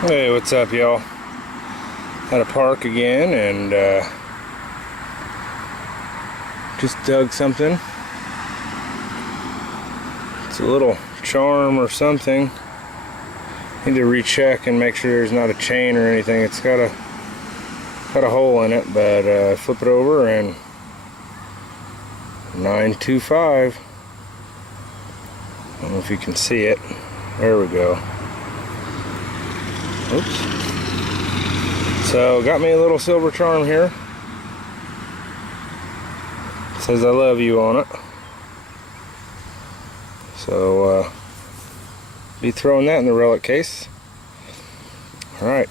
Hey, what's up, y'all? At a park again, and just dug something. It's a little charm or something. Need to recheck and make sure there's not a chain or anything. It's got a hole in it, but flip it over and 925. I don't know if you can see it. There we go. Oops. So got me a little silver charm here. It says I love you on it. So be throwing that in the relic case. Alright,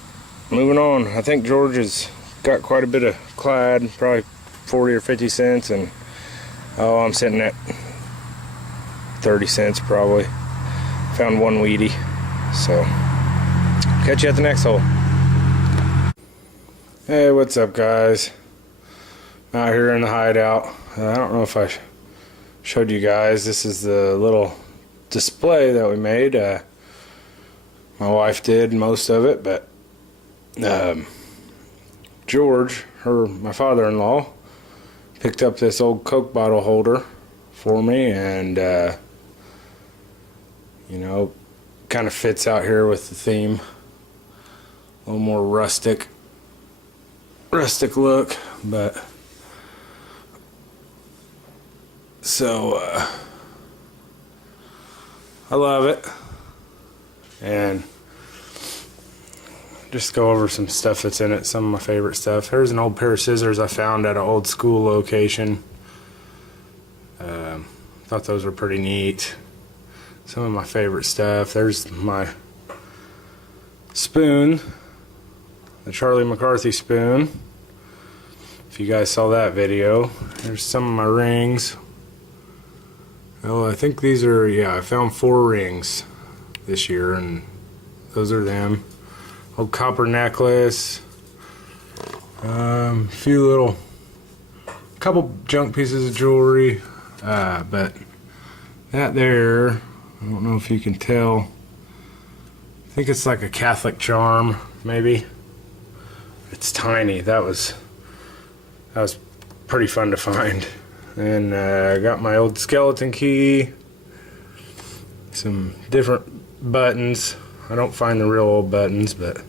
moving on. I think George has got quite a bit of clad, probably 40 or 50 cents, and I'm sitting at 30 cents probably. Found one weedy. So catch you at the next hole. Hey, what's up, guys? Out here in the hideout. I don't know if I showed you guys. This is the little display that we made. My wife did most of it, but George, my father-in-law, picked up this old Coke bottle holder for me, and you know, kind of fits out here with the theme. A little more rustic look, but so I love it. And just go over some stuff that's in it, some of my favorite stuff. Here's an old pair of scissors I found at an old school location. Thought those were pretty neat. Some of my favorite stuff. There's my spoon, the Charlie McCarthy spoon. If you guys saw that video. There's some of my rings. Oh, I think these are, yeah, I found 4 rings this year, and those are them. Old copper necklace. Couple junk pieces of jewelry. But that there, I don't know if you can tell. I think it's like a Catholic charm, maybe. It's tiny. That was pretty fun to find. And I got my old skeleton key, some different buttons. I don't find the real old buttons, but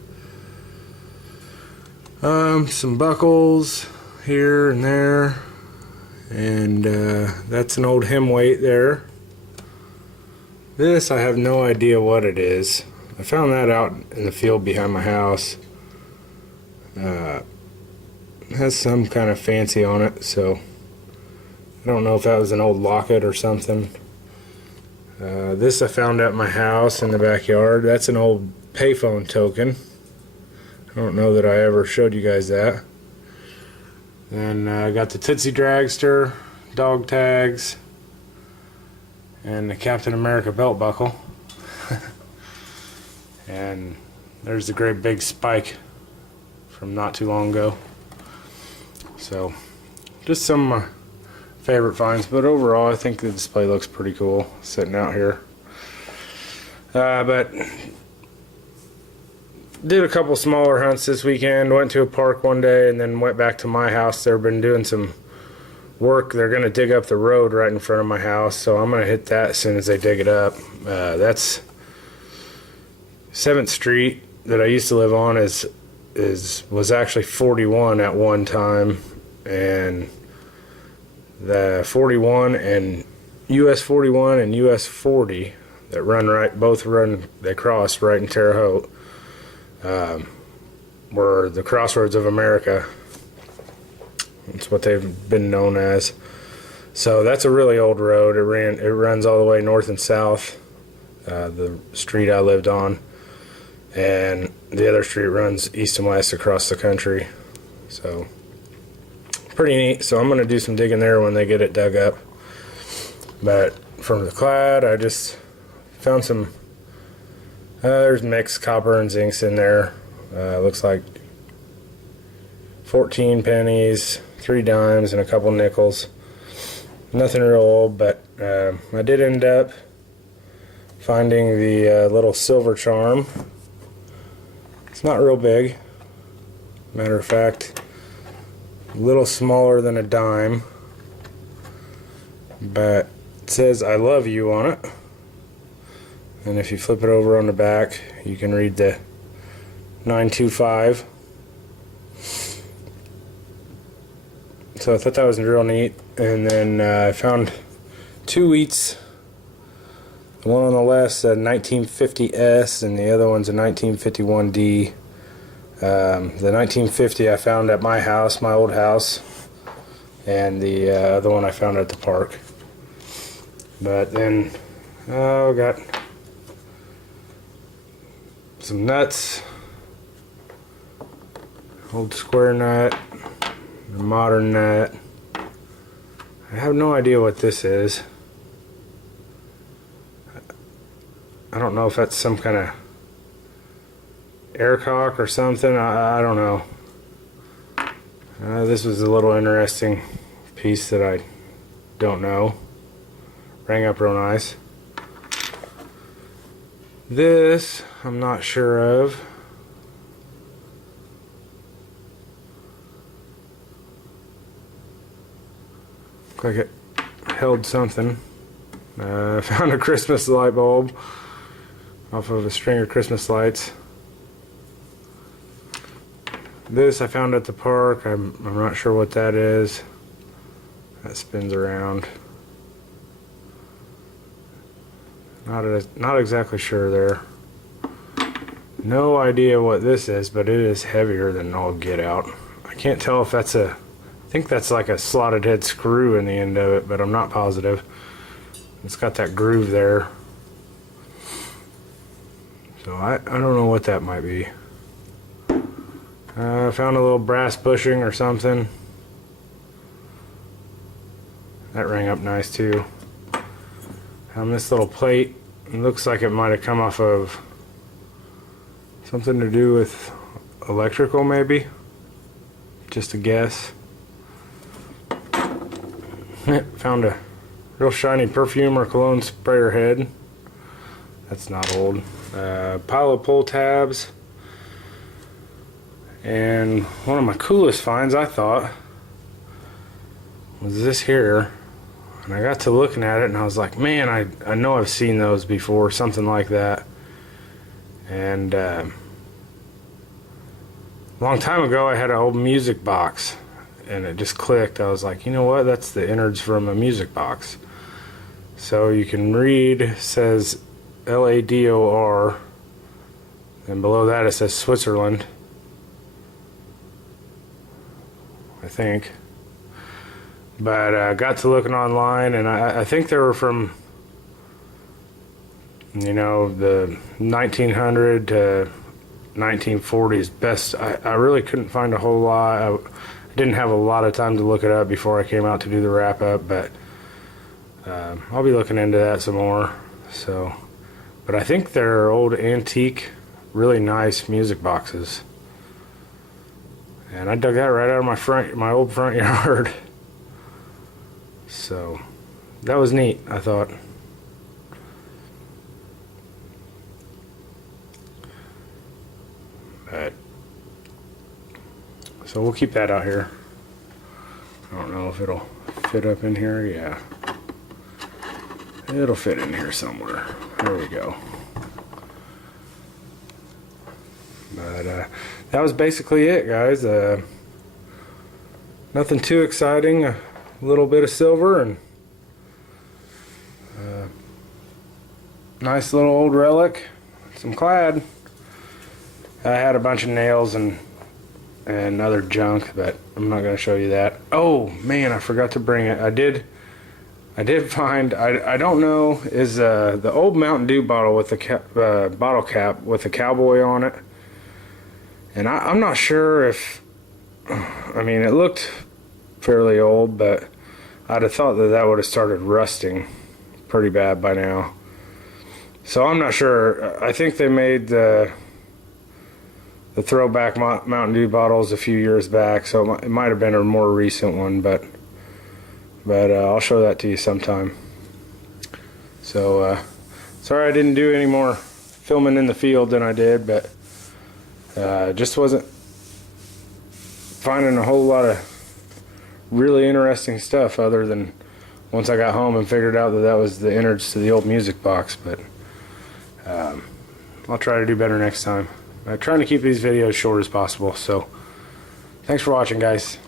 some buckles here and there, and that's an old hem weight there. This, I have no idea what it is. I found that out in the field behind my house. It has some kind of fancy on it, so I don't know if that was an old locket or something. This I found at my house in the backyard. That's an old payphone token. I don't know that I ever showed you guys that. And I got the Tootsie Dragster, dog tags, and the Captain America belt buckle. And there's the great big spike from not too long ago. So just some of my favorite finds, but overall I think the display looks pretty cool sitting out here. But did a couple smaller hunts this weekend. Went to a park one day and then went back to my house. They've been doing some work. They're going to dig up the road right in front of my house, so I'm going to hit that as soon as they dig it up. That's 7th Street that I used to live on was actually 41 at one time, and the 41 and US 41 and US 40 that they cross right in Terre Haute, were the crossroads of America. That's what they've been known as. So that's a really old road. It runs all the way north and south, the street I lived on, and the other street runs east and west across the country. So pretty neat. So I'm going to do some digging there when they get it dug up. But from the clad, I just found some, there's mixed copper and zincs in there. Looks like 14 pennies, 3 dimes, and a couple nickels. Nothing real old, but I did end up finding the little silver charm It's not real big. Matter of fact, a little smaller than a dime. But it says "I love you" on it. And if you flip it over on the back, you can read the 925. So I thought that was real neat. And then I found two wheats. The one on the left's a 1950S and the other one's a 1951D. The 1950 I found at my house, my old house, and the other one I found at the park. But then, got some nuts, old square nut, a modern nut. I have no idea what this is. I don't know if that's some kind of aircock or something. I don't know. This was a little interesting piece that I don't know. Rang up real nice. This I'm not sure of. Looked like it held something. I found a Christmas light bulb off of a string of Christmas lights. This I found at the park. I'm not sure what that is. That spins around. Not exactly sure there. No idea what this is, but it is heavier than all get out. I can't tell if that's I think that's like a slotted head screw in the end of it, but I'm not positive. It's got that groove there. So I don't know what that might be. I found a little brass bushing or something. That rang up nice too. Found this little plate. It looks like it might have come off of something to do with electrical, maybe. Just a guess. Found a real shiny perfume or cologne sprayer head. That's not old. Pile of pull tabs. And one of my coolest finds, I thought, was this here. And I got to looking at it and I was like, man, I know I've seen those before, something like that. And a long time ago I had an old music box and it just clicked. I was like, you know what, that's the innards from a music box. So you can read, it says LADOR, and below that it says Switzerland, I think. But I got to looking online, and I think they were from, you know, the 1900 to 1940s best. I really couldn't find a whole lot. I didn't have a lot of time to look it up before I came out to do the wrap up, but I'll be looking into that some more. So, but I think they're old antique, really nice music boxes. And I dug that right out of my old front yard. So that was neat, I thought. But so we'll keep that out here. I don't know if it'll fit up in here. Yeah, it'll fit in here somewhere. There we go. But that was basically it, guys. Nothing too exciting. A little bit of silver and nice little old relic. Some clad. I had a bunch of nails and other junk, but I'm not going to show you that. Oh man, I forgot to bring it. I did find, I don't know, is the old Mountain Dew bottle with the bottle cap with the cowboy on it. And I'm not sure if, I mean, it looked fairly old, but I'd have thought that would have started rusting pretty bad by now. So I'm not sure. I think they made the throwback Mountain Dew bottles a few years back, so it might have been a more recent one, but I'll show that to you sometime. So sorry I didn't do any more filming in the field than I did, but Just wasn't finding a whole lot of really interesting stuff other than once I got home and figured out that that was the innards to the old music box. But I'll try to do better next time. I'm trying to keep these videos short as possible. So thanks for watching, guys.